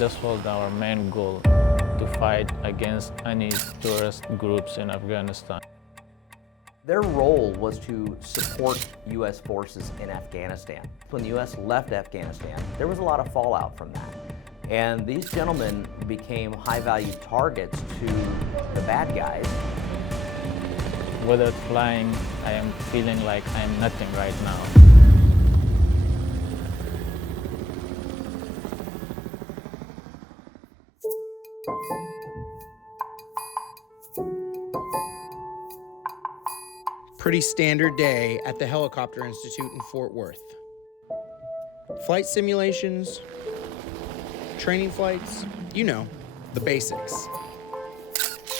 This was our main goal, to fight against any terrorist groups in Afghanistan. Their role was to support U.S. forces in Afghanistan. When the U.S. left Afghanistan, there was a lot of fallout from that. And these gentlemen became high-value targets to the bad guys. Whether flying, I am feeling like I am nothing right now. Pretty standard day at the Helicopter Institute in Fort Worth. Flight simulations, training flights, you know, the basics.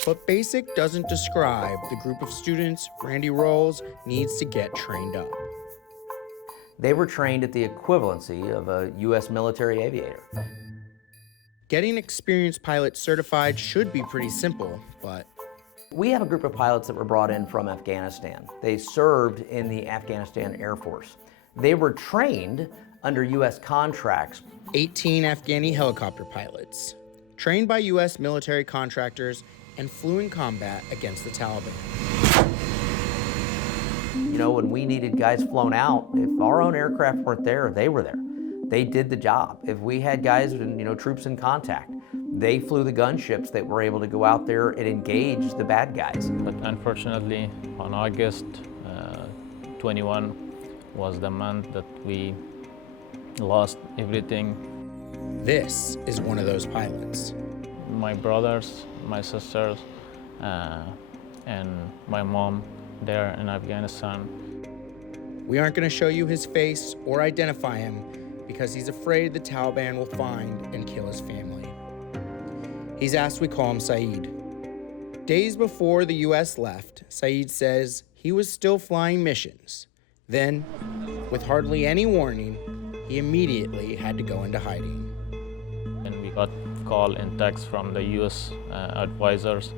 But basic doesn't describe the group of students Randy Rolls needs to get trained up. They were trained at the equivalency of a U.S. military aviator. Getting experienced pilots certified should be pretty simple, but we have a group of pilots that were brought in from Afghanistan. They served in the Afghanistan Air Force. They were trained under U.S. contracts. 18 Afghani helicopter pilots, trained by U.S. military contractors and flew in combat against the Taliban. You know, when we needed guys flown out, if our own aircraft weren't there, they were there. They did the job. If we had guys and troops in contact, they flew the gunships that were able to go out there and engage the bad guys. But unfortunately, on August 21 was the month that we lost everything. This is one of those pilots. My brothers, my sisters, and my mom, they're in Afghanistan. We aren't going to show you his face or identify him because he's afraid the Taliban will find and kill his family. He's asked we call him Saeed. Days before the U.S. left, Saeed says he was still flying missions. Then, with hardly any warning, he immediately had to go into hiding. And we got call and text from the U.S. Advisors.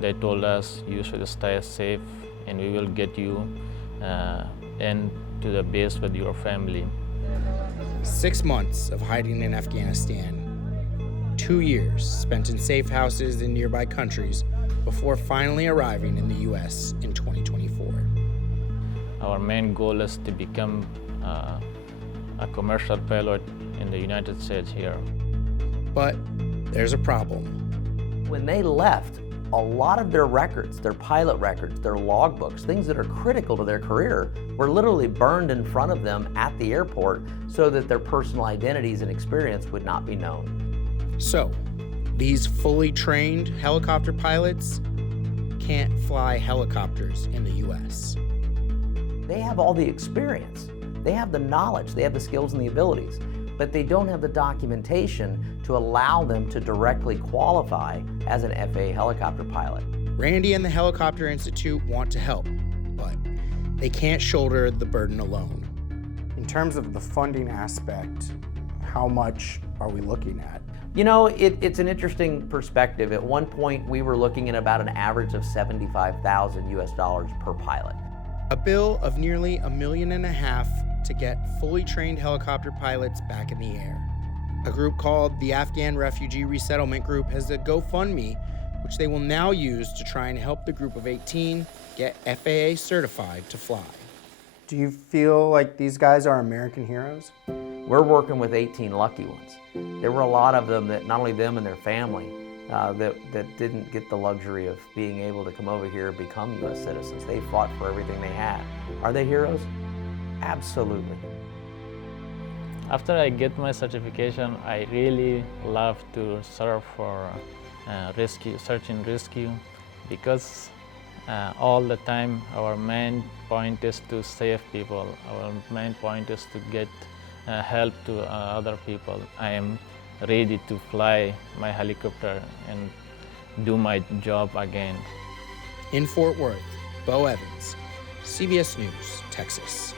They told us you should stay safe and we will get you into the base with your family. 6 months of hiding in Afghanistan. 2 years spent in safe houses in nearby countries before finally arriving in the U.S. in 2024. Our main goal is to become a commercial pilot in the United States here. But there's a problem. When they left, a lot of their records, their pilot records, their logbooks, things that are critical to their career, were literally burned in front of them at the airport so that their personal identities and experience would not be known. So, these fully trained helicopter pilots can't fly helicopters in the U.S. They have all the experience, they have the knowledge, they have the skills and the abilities, but they don't have the documentation to allow them to directly qualify as an FAA helicopter pilot. Randy and the Helicopter Institute want to help, but they can't shoulder the burden alone. In terms of the funding aspect, how much are we looking at? You know, it's an interesting perspective. At one point, we were looking at about an average of 75,000 US dollars per pilot. A bill of nearly $1.5 million to get fully trained helicopter pilots back in the air. A group called the Afghan Refugee Resettlement Group has a GoFundMe, which they will now use to try and help the group of 18 get FAA certified to fly. Do you feel like these guys are American heroes? We're working with 18 lucky ones. There were a lot of them that, not only them and their family, that didn't get the luxury of being able to come over here and become U.S. citizens. They fought for everything they had. Are they heroes? Absolutely. After I get my certification, I really love to serve for search and rescue, because all the time our main point is to save people. Our main point is to get help to other people. I am ready to fly my helicopter and do my job again. In Fort Worth, Bo Evans, CBS News, Texas.